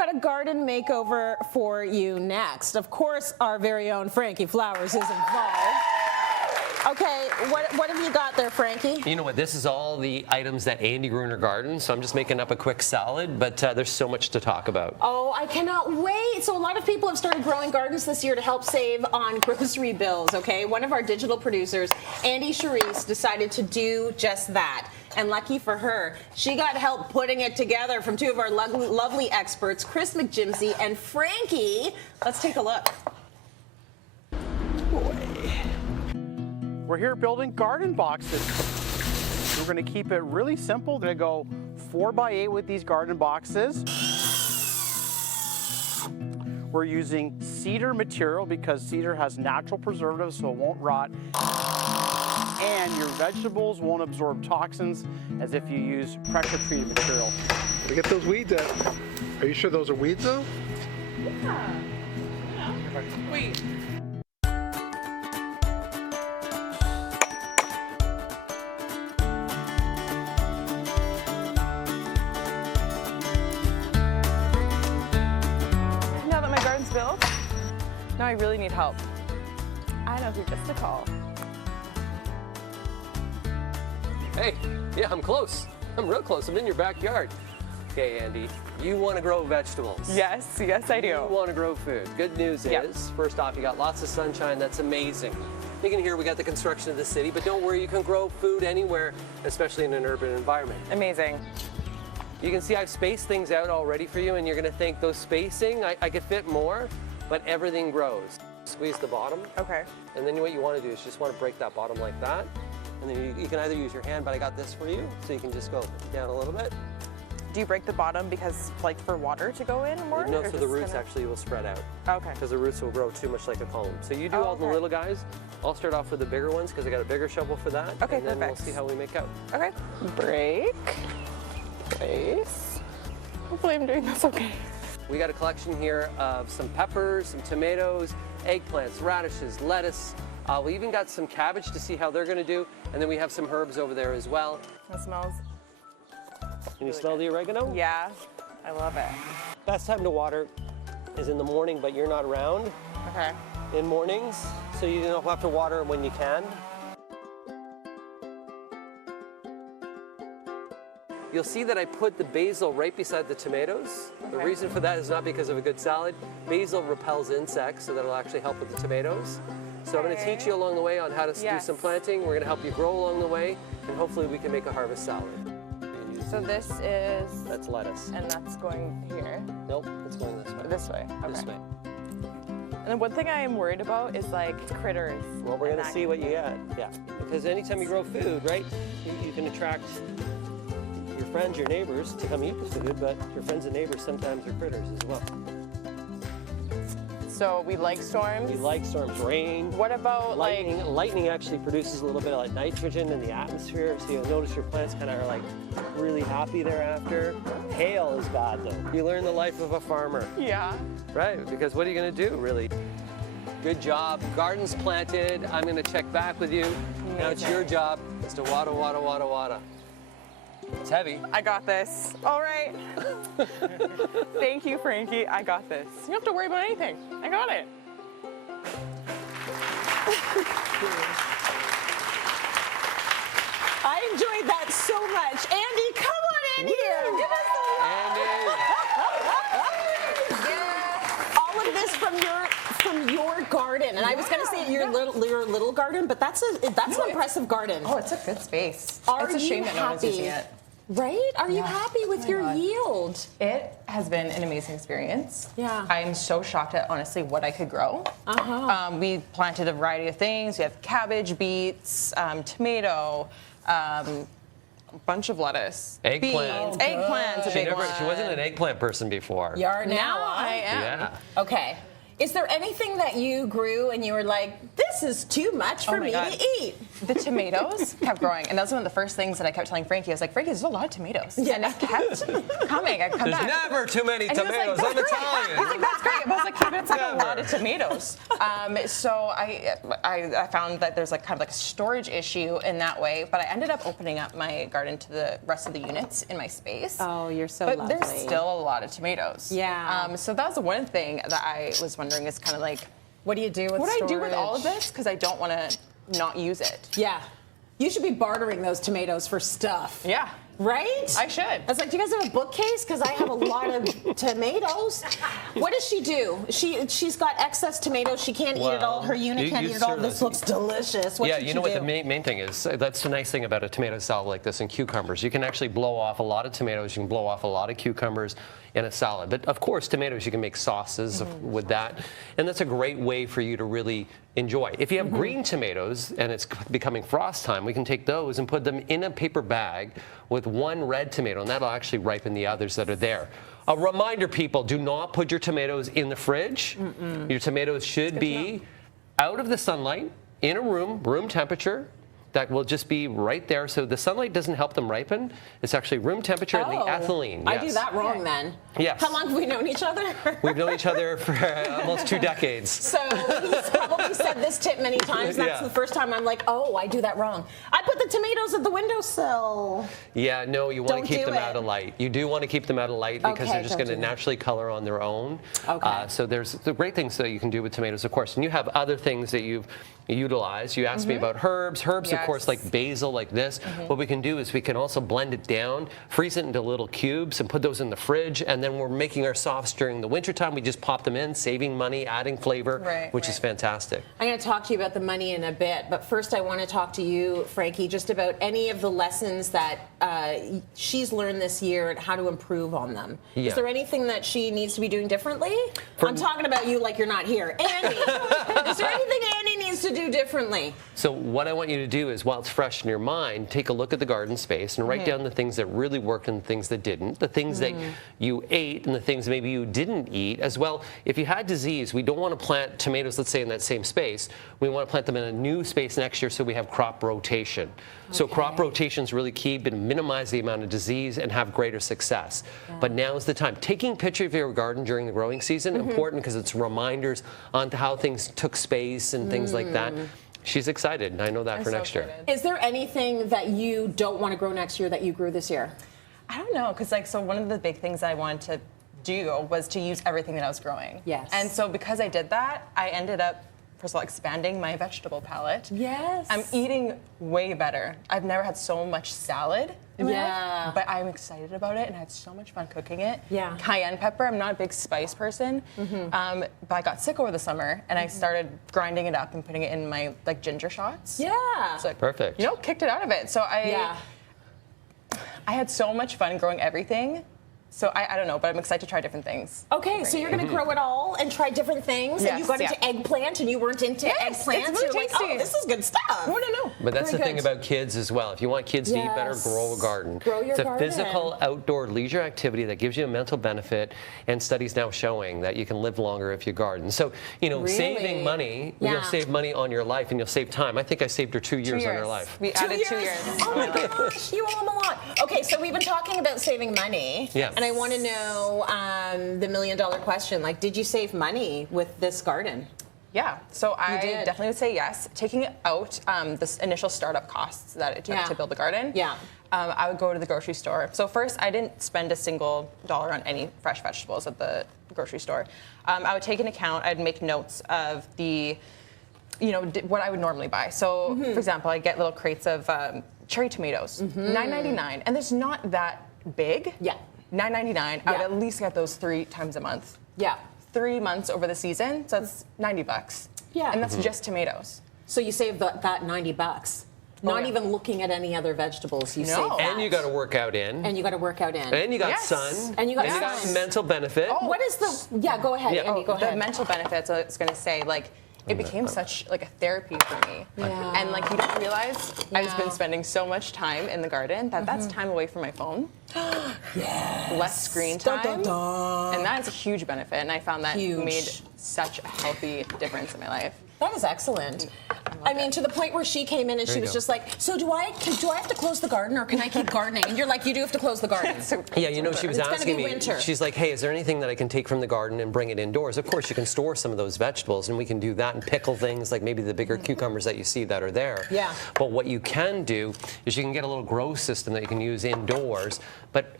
got a garden makeover for you next. Of course, our very own Frankie Flowers is involved. Okay, what have you got there, Frankie? You know what, this is all the items that Ande grew in her garden, so I'm just making up a quick salad, but there's so much to talk about. Oh, I cannot wait. So a lot of people have started growing gardens this year to help save on grocery bills, okay? One of our digital producers, Ande Cherise, decided to do just that. And lucky for her, she got help putting it together from two of our lovely experts, Chris McGimsie and Frankie. Let's take a look. We're here building garden boxes. We're going to keep it really simple. We're going to go 4x8 with these garden boxes. We're using cedar material because cedar has natural preservatives so it won't rot. And your vegetables won't absorb toxins as if you use pressure treated material. To get those weeds out. Are you sure those are weeds though? Yeah. Wait. Now that my garden's built, now I really need help. I know who just to call. Hey, yeah, I'm close. I'm real close. I'm in your backyard. Okay, Ande, you want to grow vegetables. Yes, I do. You want to grow food. Good news is, first off, you got lots of sunshine. That's amazing. You can hear we got the construction of the city, but don't worry, you can grow food anywhere, especially in an urban environment. Amazing. You can see I've spaced things out already for you, and you're going to think those spacing, I could fit more, but everything grows. Squeeze the bottom. Okay. And then what you want to do is just want to break that bottom like that. And then you can either use your hand, but I got this for you, so you can just go down a little bit. Do you break the bottom because, like, for water to go in more? No, so the roots actually will spread out. Okay. Because the roots will grow too much like a column. So you do all the little guys. I'll start off with the bigger ones because I got a bigger shovel for that. Okay, and then perfect. we'll see how we make out. Okay. Break. Place. Hopefully I'm doing this okay. We got a collection here of some peppers, some tomatoes, eggplants, radishes, lettuce. We even got some cabbage to see how they're going to do. And then we have some herbs over there as well. It smells. Can you smell the oregano? Yeah, I love it. Best time to water is in the morning, but you're not around Okay. in mornings, so you don't have to water when you can. You'll see that I put the basil right beside the tomatoes. The reason for that is not because of a good salad. Basil repels insects, so that'll actually help with the tomatoes. So I'm going to teach you along the way on how to do some planting. We're going to help you grow along the way, and hopefully we can make a harvest salad. So this is... That's lettuce. And that's going here. Nope, it's going this way. This way. Okay. This way. And then one thing I am worried about is like critters. Well, we're going to see what you get. Yeah, because anytime you grow food, right, you can attract your friends, your neighbors to come eat the food, but your friends and neighbors sometimes are critters as well. So we like storms? We like storms, rain. What about lightning? like... Lightning actually produces a little bit of like nitrogen in the atmosphere, so you'll notice your plants kind of are like really happy thereafter. Hail is bad though. You learn the life of a farmer. Yeah. Right, because what are you going to do really? Good job. Garden's planted. I'm going to check back with you. Amazing. Now it's your job. It's to water, water, water, water. It's heavy. I got this. All right. Thank you, Frankie. I got this. You don't have to worry about anything. I got it. I enjoyed that so much. Ande, come on in here. Give us a all of this from your garden. And I was going to say your little garden, but that's an impressive garden. Oh, it's a good space. Are it's a shame you that no one's using happy? it. Right? Are you happy with your God. yield? It has been an amazing experience. Yeah. I'm so shocked at honestly what I could grow. We planted a variety of things. We have cabbage, beets, tomato, a bunch of lettuce, Eggplant. beans, eggplants, a big one. She wasn't an eggplant person before. You are now. Now I am. Yeah. Okay. Is there anything that you grew and you were like, this is too much for me to eat? The tomatoes kept growing, and that was one of the first things that I kept telling Frankie. I was like, Frankie, there's a lot of tomatoes. Yeah. And it kept coming. I'd come There's back. never too many And he was like, tomatoes. I'm "That's great." Italian. He's like, that's great. But I was like, yeah, but it's like Never. a lot of tomatoes. So I found that there's like kind of like a storage issue in that way, but I ended up opening up my garden to the rest of the units in my space. Oh, you're so But lovely. there's still a lot of tomatoes. Yeah. So that was the one thing that I was wondering is kind of like, What do you do with what do I do with all of storage? this? Because I don't want to not use it. Yeah. You should be bartering those tomatoes for stuff. Yeah. Right? I should. I was like, do you guys have a bookcase? Because I have a lot of tomatoes. What does she do? She's got excess tomatoes. She can't eat it all. Her unit can't eat it all. This looks delicious. What should you she know what do? the main thing is? That's the nice thing about a tomato salad like this and cucumbers. You can actually blow off a lot of tomatoes. You can blow off a lot of cucumbers in a salad. But of course, tomatoes, you can make sauces with that. And that's a great way for you to really enjoy. If you have green tomatoes and it's becoming frost time, we can take those and put them in a paper bag with one red tomato, and that'll actually ripen the others that are there. A reminder, people, do not put your tomatoes in the fridge. Your tomatoes should be out of the sunlight, in a room temperature. That will just be right there. So the sunlight doesn't help them ripen. It's actually room temperature and the ethylene. I do that wrong then. Yes. How long have we known each other? We've known each other for almost 2 decades. So he's probably said this tip many times. That's Yeah. the first time I'm like, oh, I do that wrong. I put the tomatoes at the windowsill. Yeah, no, you want Don't to keep do them it. out of light. You do want to keep them out of light because Okay, they're just don't going to do that. naturally color on their own. Okay. So there's the great things that you can do with tomatoes, of course. And you have other things that you've utilized. You asked me about herbs. Herbs, of course, Yes. like basil, like this. What we can do is we can also blend it down, freeze it into little cubes, and put those in the fridge. And then we're making our softs during the wintertime. We just pop them in, saving money, adding flavor, which is fantastic. I'm going to talk to you about the money in a bit, but first I want to talk to you, Frankie, just about any of the lessons that she's learned this year and how to improve on them. Yeah. Is there anything that she needs to be doing differently? I'm talking about you like you're not here. Andy, is there anything Andy needs to do differently? So what I want you to do is, while it's fresh in your mind, take a look at the garden space and write down the things that really worked and the things that didn't, the things that you ate and the things maybe you didn't eat as well. If you had disease, we don't want to plant tomatoes, let's say, in that same space. We want to plant them in a new space next year so we have crop rotation. So crop rotation is really key, but minimize the amount of disease and have greater success. But now is the time. Taking pictures of your garden during the growing season, important because it's reminders on how things took space and things like that. She's excited, and I know that for next year. Is there anything that you don't want to grow next year that you grew this year? I don't know, because so one of the big things I wanted to do was to use everything that I was growing. Yes. And so because I did that, I ended up, first of all, expanding my vegetable palette. Yes. I'm eating way better. I've never had so much salad in my life, but I'm excited about it and I had so much fun cooking it. Yeah. Cayenne pepper, I'm not a big spice person, but I got sick over the summer and I started grinding it up and putting it in my ginger shots. Yeah. So, Perfect. kicked it out of it. So I had so much fun growing everything. So I don't know, but I'm excited to try different things. Okay, so you're going to grow it all and try different things. And you Yes, got into eggplant and you weren't into eggplant. it's You're really like, oh, tasty. this is good stuff. No. But that's Very the thing good. about kids as well. If you want kids to eat better, Yes. grow a garden. Grow your it's a garden. physical, outdoor, leisure activity that gives you a mental benefit, and studies now showing that you can live longer if you garden. So, saving Really? money, Yeah. you'll save money on your life, and you'll save time. I think I saved her 2 years on her life. We added 2 years. Oh my gosh, you owe them a lot. Okay, so we've been talking about saving money. Yes. And I want to know the $1 million question. Did you save money with this garden? Yeah, so I did. definitely would say yes. Taking out the initial startup costs that it took to build the garden. Yeah. I would go to the grocery store. So first, I didn't spend a single dollar on any fresh vegetables at the grocery store. I would take an account. I'd make notes of what I would normally buy. So, for example, I'd get little crates of cherry tomatoes, $9.99, and there's not that big. Yeah. $9.99. I would at least get those 3 times a month. Yeah. 3 months over the season, so that's $90. Yeah. And that's just tomatoes. So you saved that $90. Not yeah. even looking at any other vegetables. You No. saved that. And you got to work out in. And you got to work out in. And you got Yes. sun. And you got sun. mental benefit. What is the? Yeah, go ahead, Yeah. Andy. Go ahead. The mental benefits, I was going to say, it became such a therapy for me. Yeah. And you don't realize I've been spending so much time in the garden that that's time away from my phone. Less screen time. Dun, dun, dun. And that has a huge benefit, and I found that Huge. made such a healthy difference in my life. That is excellent. I mean, to the point where she came in and she you was go. just like, so do I have to close the garden or can I keep gardening? And you're like, you do have to close the garden. Yeah, you know, she was It's gonna asking be me, winter. she's like, hey, is there anything that I can take from the garden and bring it indoors? Of course, you can store some of those vegetables, and we can do that and pickle things like maybe the bigger cucumbers that you see that are there. Yeah. But what you can do is you can get a little grow system that you can use indoors,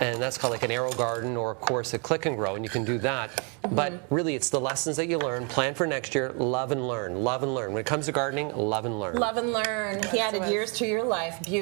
and that's called like an arrow garden or, of course, a click and grow, and you can do that. But really, it's the lessons that you learn. Plan for next year. Love and learn. Love and learn. When it comes to gardening, love and learn. Love and learn. He added years to your life. Beautiful.